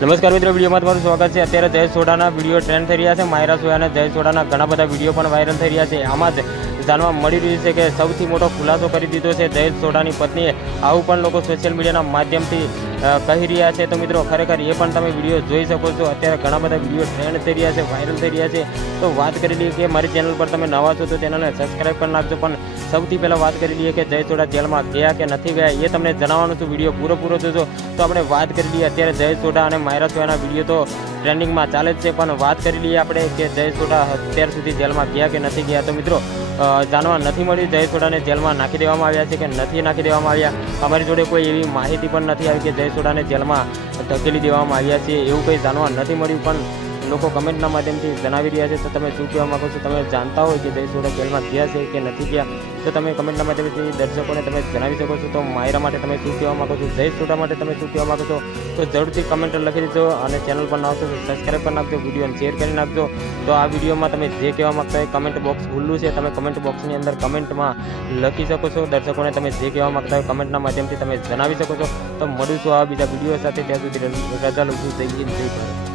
નમસ્કાર મિત્રો, વિડીયોમાં તમારું સ્વાગત છે. અત્યારે જય સોડાના વીડિયો ટ્રેન્ડ થઈ રહ્યા છે. માયરા સોયાના જય સોડાના ઘણા બધા વીડિયો પણ વાયરલ થઈ રહ્યા છે. આમાં જ જાણવા મળી રહ્યું છે કે સૌથી મોટો ખુલાસો કરી દીધો છે જય સોડાની પત્નીએ. આવું પણ લોકો સોશિયલ મીડિયાના માધ્યમથી કહી રહ્યા છે. તો મિત્રો, ખરેખર એ પણ તમે વીડિયો જોઈ શકો છો. અત્યારે ઘણા બધા વીડિયો ટ્રેન્ડ થઈ રહ્યા છે વાયરલ થઈ રહ્યા છે. તો વાત કરી લઈએ કે મારી ચેનલ પર તમે નવા છો તો ચેનલને સબસ્ક્રાઈબ કરી નાખજો. પણ સૌથી પહેલાં વાત કરી લઈએ કે જય સોડા જેલમાં ગયા કે નથી ગયા એ તમને જણાવવાનું છું. વીડિયો પૂરો પૂરો જોજો. તો આપણે વાત કરી લઈએ અત્યારે જય સોડા અને માયરા સોયાના વીડિયો તો ટ્રેન્ડિંગમાં ચાલે જ છે. પણ વાત કરી લઈએ આપણે કે જય સોડા અત્યાર સુધી જેલમાં ગયા કે નથી ગયા. તો મિત્રો જાણવા નથી મળ્યું જય સોડાને જેલમાં નાખી દેવામાં આવ્યા છે કે નથી નાખી દેવામાં આવ્યા. અમારી જોડે કોઈ એવી માહિતી પણ નથી આવી કે જય સોડાને જેલમાં ધકેલી દેવામાં આવ્યા છે. એવું કંઈ જાણવા નથી મળ્યું પણ લોકો કમેન્ટના માધ્યમથી જણાવી રહ્યા છે, તો તમે શું કહેવા માગો છો? તમે જાણતા હોય કે જય સોડા જેલમાં ગયા છે કે નથી ગયા, તો તમે કમેન્ટના માધ્યમથી દર્શકોને તમે જણાવી શકો છો. તો માયરા માટે તમે શું કહેવા માગો છો? જય સોડા માટે તમે શું કહેવા માગો છો? તો જરૂરથી કમેન્ટ લખી દેજો અને ચેનલ પર નાખશો તો સબસ્ક્રાઈબ કરી નાખજો, વિડીયોને શેર કરી નાખજો. તો આ વિડીયોમાં તમે જે કહેવા માગતા હોય કમેન્ટ બોક્સ ખુલ્લું છે, તમે કમેન્ટ બોક્સની અંદર કમેન્ટમાં લખી શકો છો. દર્શકોને તમે જે કહેવા માગતા હોય કમેન્ટના માધ્યમથી તમે જણાવી શકો છો. તો મળીશું આ બીજા વીડિયો સાથે. ત્યાં સુધી રજા લઉં છું. જય હિન્દ, જય ભારત.